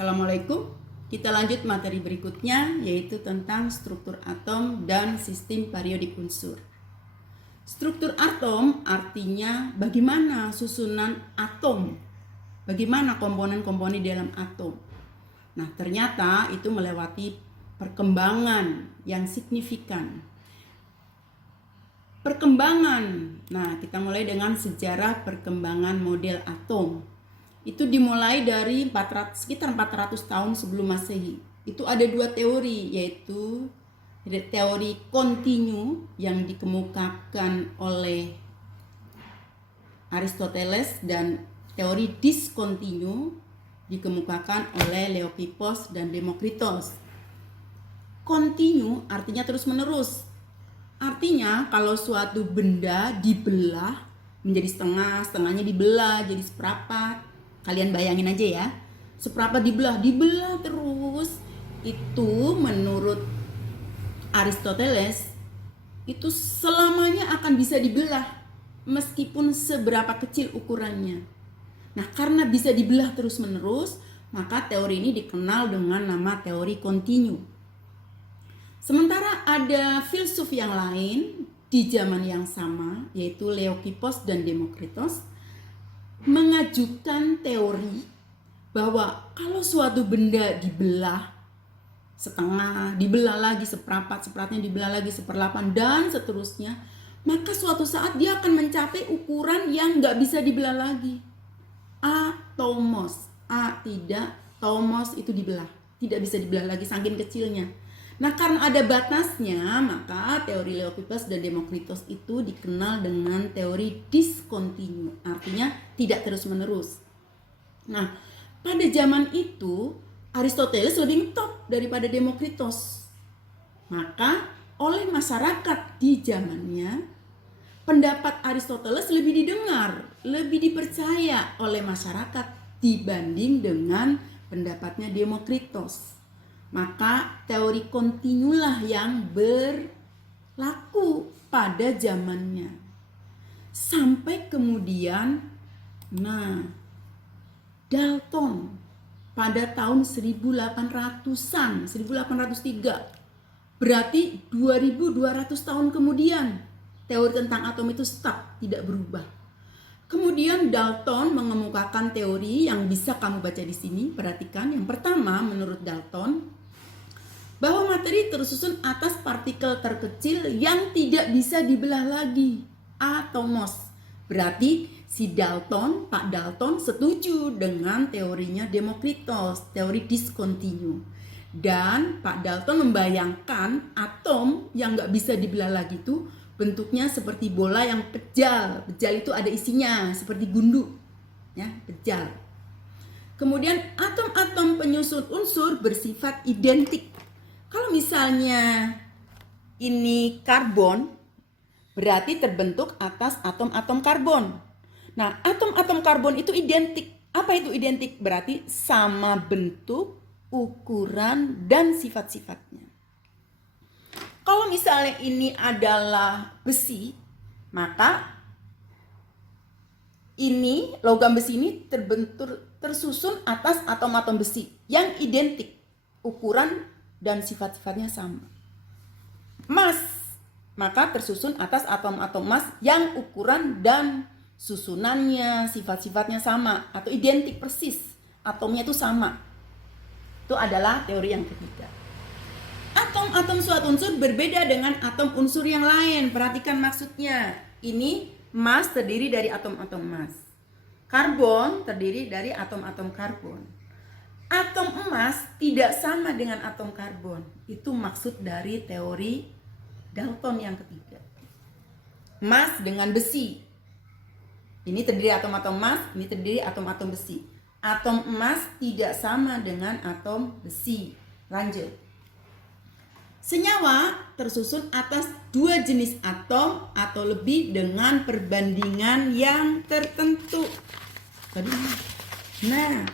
Assalamualaikum. Kita lanjut materi berikutnya, yaitu tentang struktur atom dan sistem periodik unsur. Struktur atom artinya bagaimana susunan atom, bagaimana komponen-komponen dalam atom. Nah, ternyata itu melewati perkembangan yang signifikan. Nah, kita mulai dengan sejarah perkembangan model atom. Itu dimulai dari sekitar 400 tahun sebelum Masehi. Itu ada dua teori, yaitu teori kontinu yang dikemukakan oleh Aristoteles dan teori diskontinu dikemukakan oleh Leucippus dan Demokritos. Kontinu artinya terus-menerus. Artinya kalau suatu benda dibelah menjadi setengah, setengahnya dibelah jadi seperempat. Kalian bayangin aja ya, seperempat dibelah terus. Itu menurut Aristoteles itu selamanya akan bisa dibelah meskipun seberapa kecil ukurannya. Nah, karena bisa dibelah terus menerus, maka teori ini dikenal dengan nama teori kontinu. Sementara ada filsuf yang lain di zaman yang sama, yaitu Leucippus dan Demokritos, mengajukan teori bahwa kalau suatu benda dibelah setengah, dibelah lagi seperempat, seperempatnya dibelah lagi seperlapan, dan seterusnya, maka suatu saat dia akan mencapai ukuran yang nggak bisa dibelah lagi. Atomos, tomos itu dibelah, tidak bisa dibelah lagi saking kecilnya. Nah, karena ada batasnya, maka teori Leucippus dan Demokritos itu dikenal dengan teori diskontinu, artinya tidak terus-menerus. Nah, pada zaman itu Aristoteles lebih top daripada Demokritos. Maka oleh masyarakat di zamannya, pendapat Aristoteles lebih didengar, lebih dipercaya oleh masyarakat dibanding dengan pendapatnya Demokritos. Maka teori kontinulah yang berlaku pada zamannya. Sampai kemudian, Dalton pada tahun 1800-an, 1803, berarti 2200 tahun kemudian, teori tentang atom itu stuck, tidak berubah. Kemudian Dalton mengemukakan teori yang bisa kamu baca di sini. Perhatikan, yang pertama menurut Dalton, bahwa materi tersusun atas partikel terkecil yang tidak bisa dibelah lagi, atomos. Berarti Pak Dalton setuju dengan teorinya Demokritos, teori diskontinu. Dan Pak Dalton membayangkan atom yang nggak bisa dibelah lagi itu bentuknya seperti bola yang pejal. Pejal itu ada isinya seperti gundu, ya, pejal. Kemudian atom-atom penyusun unsur bersifat identik. Kalau misalnya ini karbon, berarti terbentuk atas atom-atom karbon. Nah, atom-atom karbon itu identik. Apa itu identik? Berarti sama bentuk, ukuran, dan sifat-sifatnya. Kalau misalnya ini adalah besi, maka ini logam besi ini tersusun atas atom-atom besi yang identik, ukuran dan sifat-sifatnya sama. Emas, maka tersusun atas atom-atom emas yang ukuran dan susunannya, sifat-sifatnya sama atau identik persis, atomnya itu sama. Itu adalah teori yang ketiga. Atom-atom suatu unsur berbeda dengan atom unsur yang lain. Perhatikan maksudnya. Ini emas terdiri dari atom-atom emas. Karbon terdiri dari atom-atom karbon. Atom emas tidak sama dengan atom karbon. Itu maksud dari teori Dalton yang ketiga. Emas dengan besi. Ini terdiri atom-atom emas, ini terdiri atom-atom besi. Atom emas tidak sama dengan atom besi. Lanjut. Senyawa tersusun atas dua jenis atom atau lebih dengan perbandingan yang tertentu. Nah,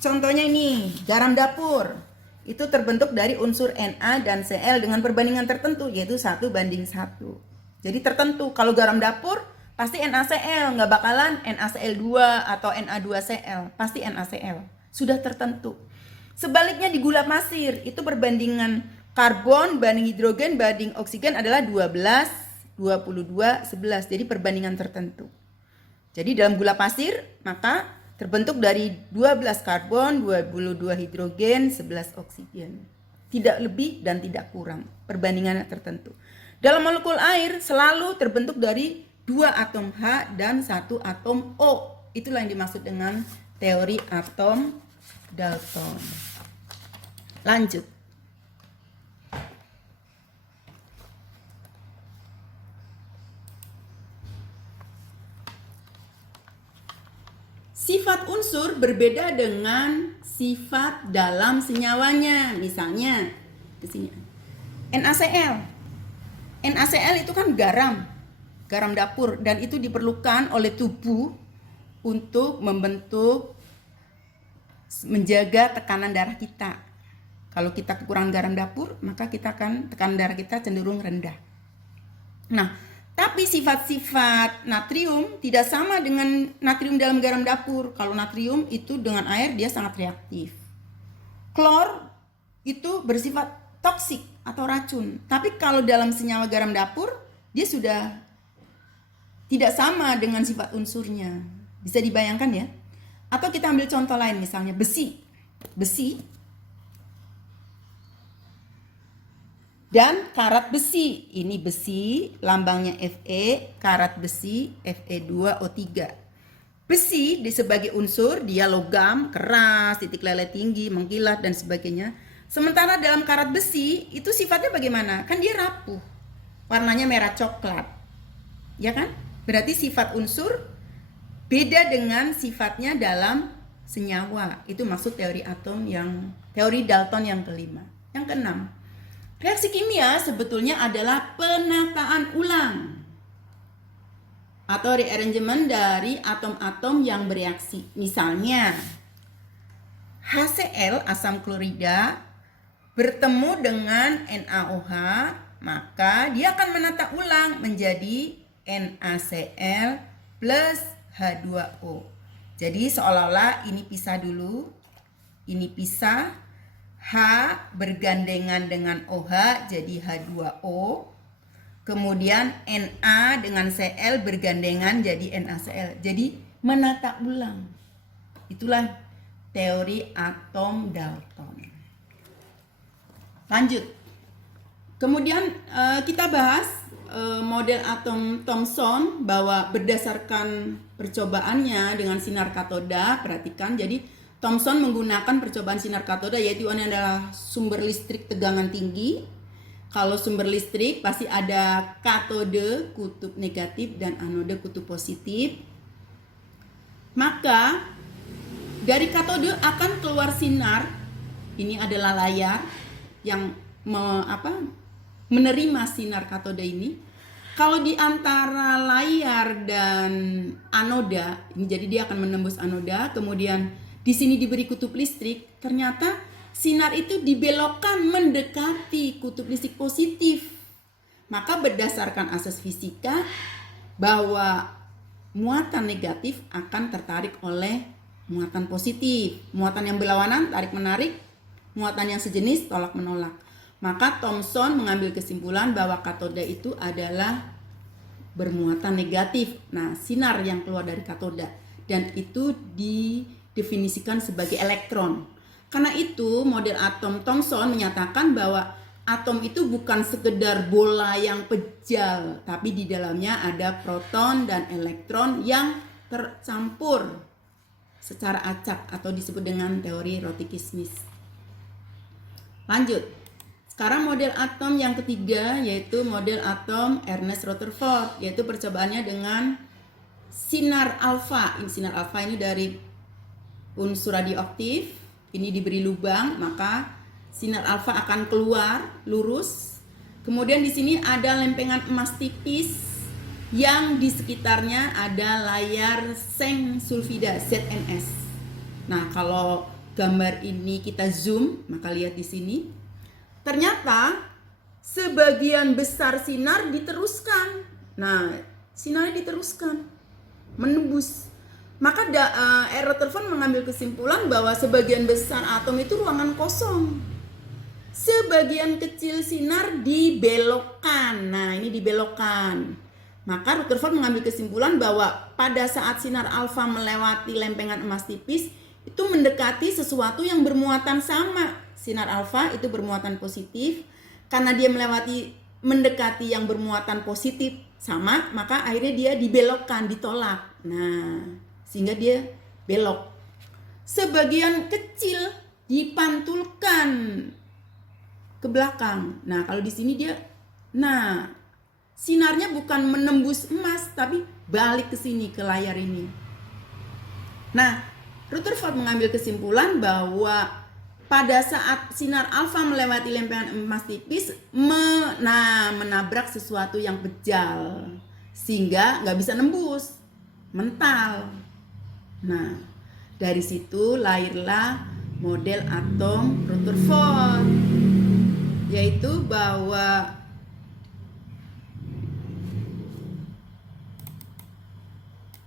contohnya ini, garam dapur. Itu terbentuk dari unsur Na dan Cl dengan perbandingan tertentu, yaitu 1:1. Jadi tertentu, kalau garam dapur pasti NaCl, nggak bakalan NaCl2 atau Na2Cl, pasti NaCl. Sudah tertentu. Sebaliknya di gula pasir itu perbandingan karbon banding hidrogen banding oksigen adalah 12, 22, 11. Jadi perbandingan tertentu. Jadi dalam gula pasir maka terbentuk dari 12 karbon, 22 hidrogen, 11 oksigen. Tidak lebih dan tidak kurang, perbandingannya tertentu. Dalam molekul air selalu terbentuk dari 2 atom H dan 1 atom O. Itulah yang dimaksud dengan teori atom Dalton. Lanjut. Sifat unsur berbeda dengan sifat dalam senyawanya. Misalnya di sini NaCl. NaCl itu kan garam dapur, dan itu diperlukan oleh tubuh untuk menjaga tekanan darah kita. Kalau kita kekurangan garam dapur, maka tekanan darah kita cenderung rendah. Nah, tapi sifat-sifat natrium tidak sama dengan natrium dalam garam dapur. Kalau natrium itu dengan air dia sangat reaktif. Klor itu bersifat toksik atau racun. Tapi kalau dalam senyawa garam dapur, dia sudah tidak sama dengan sifat unsurnya. Bisa dibayangkan ya? Atau kita ambil contoh lain, misalnya besi. Dan karat besi, ini besi, lambangnya Fe, karat besi, Fe2O3. Besi sebagai unsur, dia logam, keras, titik leleh tinggi, mengkilat, dan sebagainya. Sementara dalam karat besi, itu sifatnya bagaimana? Kan dia rapuh, warnanya merah coklat. Ya kan? Berarti sifat unsur beda dengan sifatnya dalam senyawa. Itu maksud teori Dalton yang kelima. Yang keenam, reaksi kimia sebetulnya adalah penataan ulang atau rearrangement dari atom-atom yang bereaksi. Misalnya, HCl asam klorida bertemu dengan NaOH, maka dia akan menata ulang menjadi NaCl plus H2O. Jadi seolah-olah ini pisah dulu, ini pisah, H bergandengan dengan OH jadi H2O. Kemudian Na dengan Cl bergandengan jadi NaCl. Jadi menata ulang. Itulah teori atom Dalton. Lanjut. Kemudian kita bahas model atom Thomson, bahwa berdasarkan percobaannya dengan sinar katoda. Perhatikan, jadi Thomson menggunakan percobaan sinar katoda, yaitu ini adalah sumber listrik tegangan tinggi. Kalau sumber listrik pasti ada katode kutub negatif dan anode kutub positif. Maka dari katode akan keluar sinar. Ini adalah layar yang menerima sinar katode ini. Kalau di antara layar dan anoda, ini jadi dia akan menembus anoda, kemudian di sini diberi kutub listrik, ternyata sinar itu dibelokkan mendekati kutub listrik positif. Maka berdasarkan asas fisika bahwa muatan negatif akan tertarik oleh muatan positif. Muatan yang berlawanan, tarik-menarik, muatan yang sejenis, tolak-menolak. Maka Thomson mengambil kesimpulan bahwa katoda itu adalah bermuatan negatif. Nah, sinar yang keluar dari katoda, dan itu didefinisikan sebagai elektron. Karena itu model atom Thomson menyatakan bahwa atom itu bukan sekedar bola yang pejal, tapi di dalamnya ada proton dan elektron yang tercampur secara acak atau disebut dengan teori Rotiki-Smith. Lanjut. Sekarang model atom yang ketiga, yaitu model atom Ernest Rutherford, yaitu percobaannya dengan sinar alfa. Sinar alfa ini dari unsur radioaktif, ini diberi lubang, maka sinar alfa akan keluar lurus. Kemudian di sini ada lempengan emas tipis yang di sekitarnya ada layar seng sulfida ZNS. Nah, kalau gambar ini kita zoom, maka lihat di sini. Ternyata sebagian besar sinar diteruskan. Nah, sinarnya diteruskan, menembus. Maka Rutherford mengambil kesimpulan bahwa sebagian besar atom itu ruangan kosong. Sebagian kecil sinar dibelokkan. Nah, ini dibelokkan. Maka Rutherford mengambil kesimpulan bahwa pada saat sinar alfa melewati lempengan emas tipis, itu mendekati sesuatu yang bermuatan sama. Sinar alfa itu bermuatan positif. Karena dia mendekati yang bermuatan positif sama, maka akhirnya dia dibelokkan, ditolak. Nah, sehingga dia belok. Sebagian kecil dipantulkan ke belakang. Nah, kalau di sini dia, sinarnya bukan menembus emas, tapi balik ke sini, ke layar ini. Nah, Rutherford mengambil kesimpulan bahwa pada saat sinar alfa melewati lempengan emas tipis, menabrak sesuatu yang bejal, sehingga nggak bisa nembus, mental. Nah, dari situ lahirlah model atom Rutherford, yaitu bahwa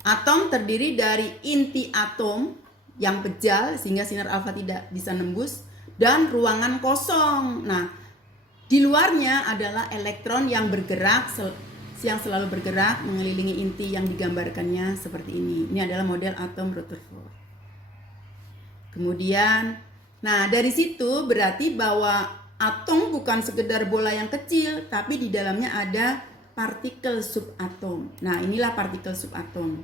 atom terdiri dari inti atom yang bejal sehingga sinar alfa tidak bisa nembus, dan ruangan kosong. Nah, di luarnya adalah elektron yang bergerak, yang selalu bergerak mengelilingi inti yang digambarkannya seperti ini. Ini adalah model atom Rutherford. Kemudian, dari situ berarti bahwa atom bukan sekedar bola yang kecil, tapi di dalamnya ada partikel subatom. Nah, inilah partikel subatom.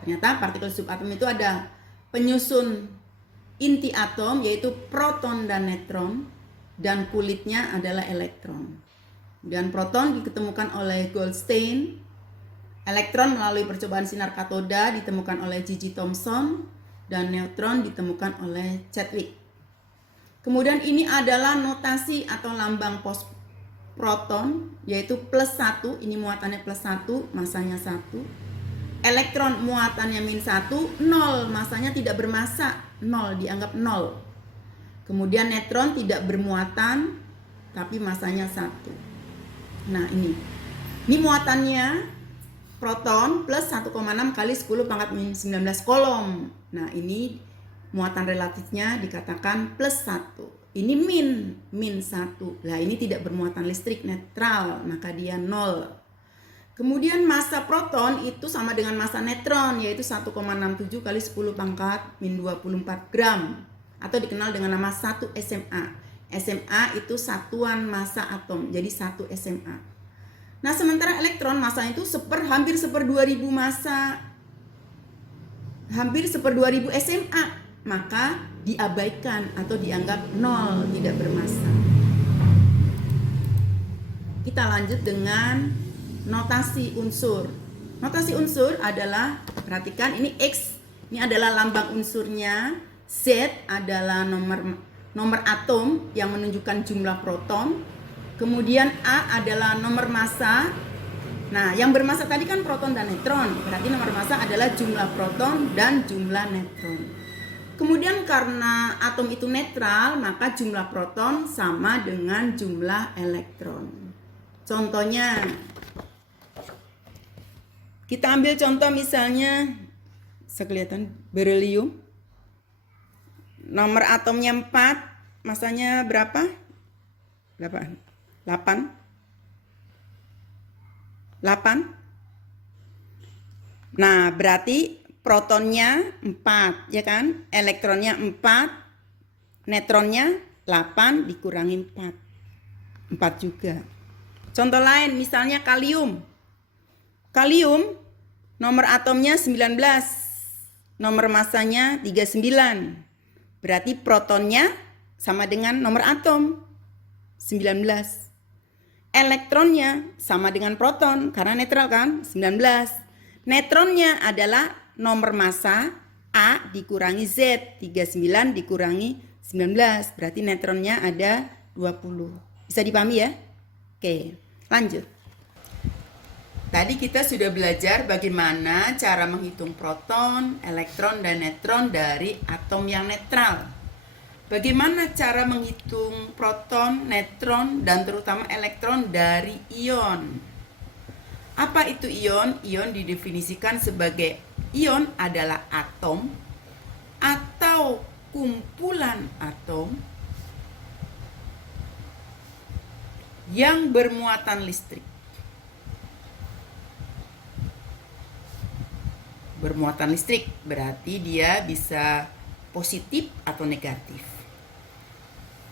Ternyata partikel subatom itu ada penyusun inti atom, yaitu proton dan neutron, dan kulitnya adalah elektron. Dan proton diketemukan oleh Goldstein, elektron melalui percobaan sinar katoda ditemukan oleh J.J. Thomson, dan neutron ditemukan oleh Chadwick. Kemudian ini adalah notasi atau lambang pos proton, yaitu +1, ini muatannya +1, masanya 1. Elektron muatannya -1, 0, masanya tidak bermasa, 0, dianggap 0. Kemudian neutron tidak bermuatan, tapi masanya 1. Nah, ini muatannya proton plus 1,6 kali 10 pangkat -19 kolom. Nah, ini muatan relatifnya dikatakan +1. Ini -1. Nah, ini tidak bermuatan listrik, netral, maka dia 0. Kemudian massa proton itu sama dengan massa neutron, yaitu 1,67 kali 10 pangkat -24 gram, atau dikenal dengan nama 1 SMA. SMA itu satuan massa atom, jadi 1 SMA. Nah, sementara elektron massanya itu hampir 1/2000 massa, hampir 1/2000 SMA, maka diabaikan atau dianggap 0, tidak bermassa. Kita lanjut dengan notasi unsur. Notasi unsur adalah, perhatikan ini X, ini adalah lambang unsurnya, Z adalah nomor atom yang menunjukkan jumlah proton, kemudian A adalah nomor massa. Nah, yang bermassa tadi kan proton dan neutron, berarti nomor massa adalah jumlah proton dan jumlah neutron. Kemudian karena atom itu netral, maka jumlah proton sama dengan jumlah elektron. Contohnya, kita ambil contoh misalnya, kelihatan berilium. Nomor atomnya 4, masanya berapa? 8. Nah, berarti protonnya 4, ya kan? Elektronnya 4, neutronnya 8 dikurangi 4 juga. Contoh lain misalnya kalium. Kalium nomor atomnya 19, nomor massanya 39. Berarti protonnya sama dengan nomor atom 19. Elektronnya sama dengan proton karena netral kan, 19. Neutronnya adalah nomor massa A dikurangi Z, 39 dikurangi 19. Berarti neutronnya ada 20. Bisa dipahami ya? Oke, lanjut. Tadi kita sudah belajar bagaimana cara menghitung proton, elektron, dan neutron dari atom yang netral. Bagaimana cara menghitung proton, neutron, dan terutama elektron dari ion. Apa itu ion? Ion didefinisikan sebagai Ion adalah atom atau kumpulan atom yang bermuatan listrik. Bermuatan listrik berarti dia bisa positif atau negatif.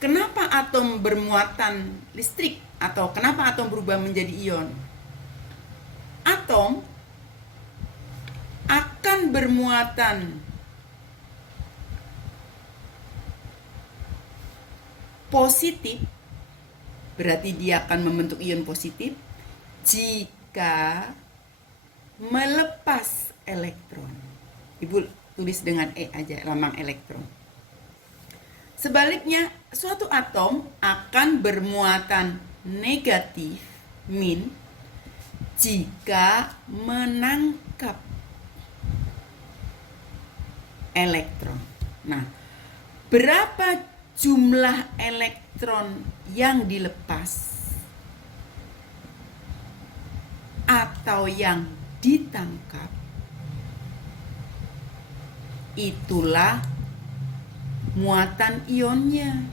Kenapa atom bermuatan listrik atau kenapa atom berubah menjadi ion? Atom akan bermuatan positif, berarti dia akan membentuk ion positif jika melepas elektron. Ibu tulis dengan E aja, lambang elektron. Sebaliknya, suatu atom akan bermuatan negatif, min, jika menangkap elektron. Nah, berapa jumlah elektron yang dilepas atau yang ditangkap, itulah muatan ionnya.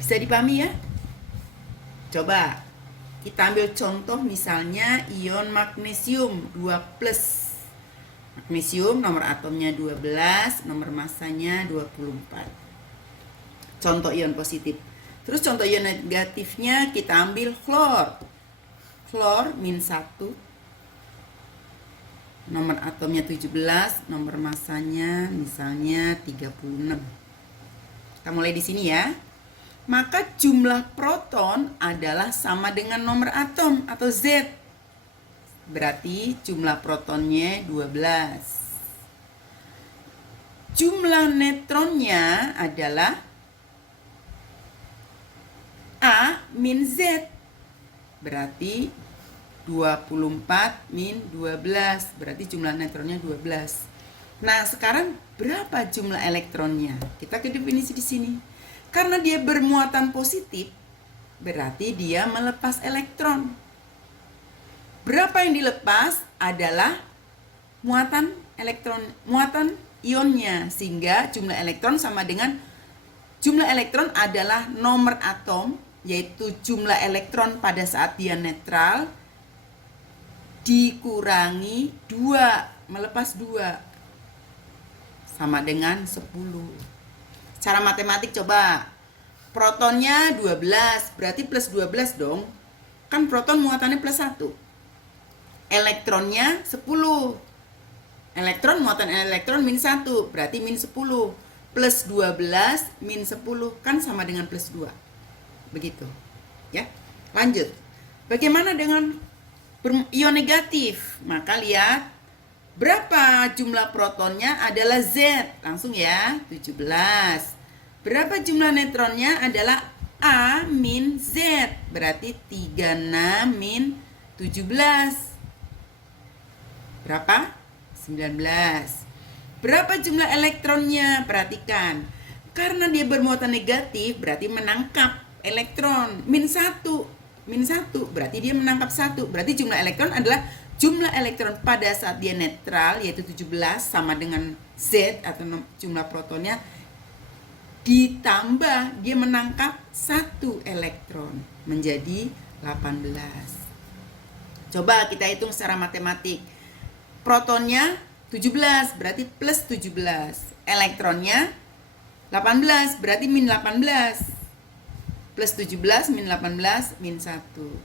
Bisa dipahami ya? Coba kita ambil contoh misalnya ion magnesium 2+. Magnesium nomor atomnya 12, nomor masanya 24. Contoh ion positif. Terus contoh ion negatifnya kita ambil klor. Klor -1. Nomor atomnya 17, nomor masanya misalnya 36. Kita mulai di sini ya. Maka jumlah proton adalah sama dengan nomor atom atau Z. Berarti jumlah protonnya 12. Jumlah neutronnya adalah A min Z. Berarti 24 min 12. Berarti jumlah neutronnya 12. Nah, sekarang berapa jumlah elektronnya? Kita ke definisi di sini. Karena dia bermuatan positif, berarti dia melepas elektron. Berapa yang dilepas adalah muatan elektron, muatan ionnya, sehingga jumlah elektron sama dengan jumlah elektron adalah nomor atom, yaitu jumlah elektron pada saat dia netral dikurangi 2, melepas 2 sama dengan 10. Cara matematik coba. Protonnya 12, berarti plus 12 dong. Kan proton muatannya plus 1. Elektronnya 10. Elektron muatan elektron -1, berarti -10. Plus 12 -10 kan sama dengan plus 2. Begitu. Ya. Lanjut. Bagaimana dengan ion negatif? Maka lihat berapa jumlah protonnya adalah Z. Langsung ya, 17. Berapa jumlah neutronnya adalah A min Z. Berarti 36 min 17. Berapa? 19. Berapa jumlah elektronnya? Perhatikan. Karena dia bermuatan negatif, berarti menangkap elektron. -1. -1 berarti dia menangkap 1. Berarti jumlah elektron adalah jumlah elektron pada saat dia netral, yaitu 17 sama dengan Z atau jumlah protonnya, ditambah dia menangkap 1 elektron menjadi 18. Coba kita hitung secara matematik. Protonnya 17 berarti plus 17. Elektronnya 18 berarti min 18. Plus 17 min 18 min 1.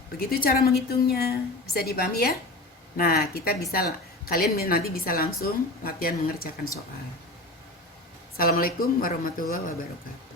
Begitu cara menghitungnya. Bisa dipahami ya? Nah, kalian nanti bisa langsung latihan mengerjakan soal. Assalamualaikum warahmatullahi wabarakatuh.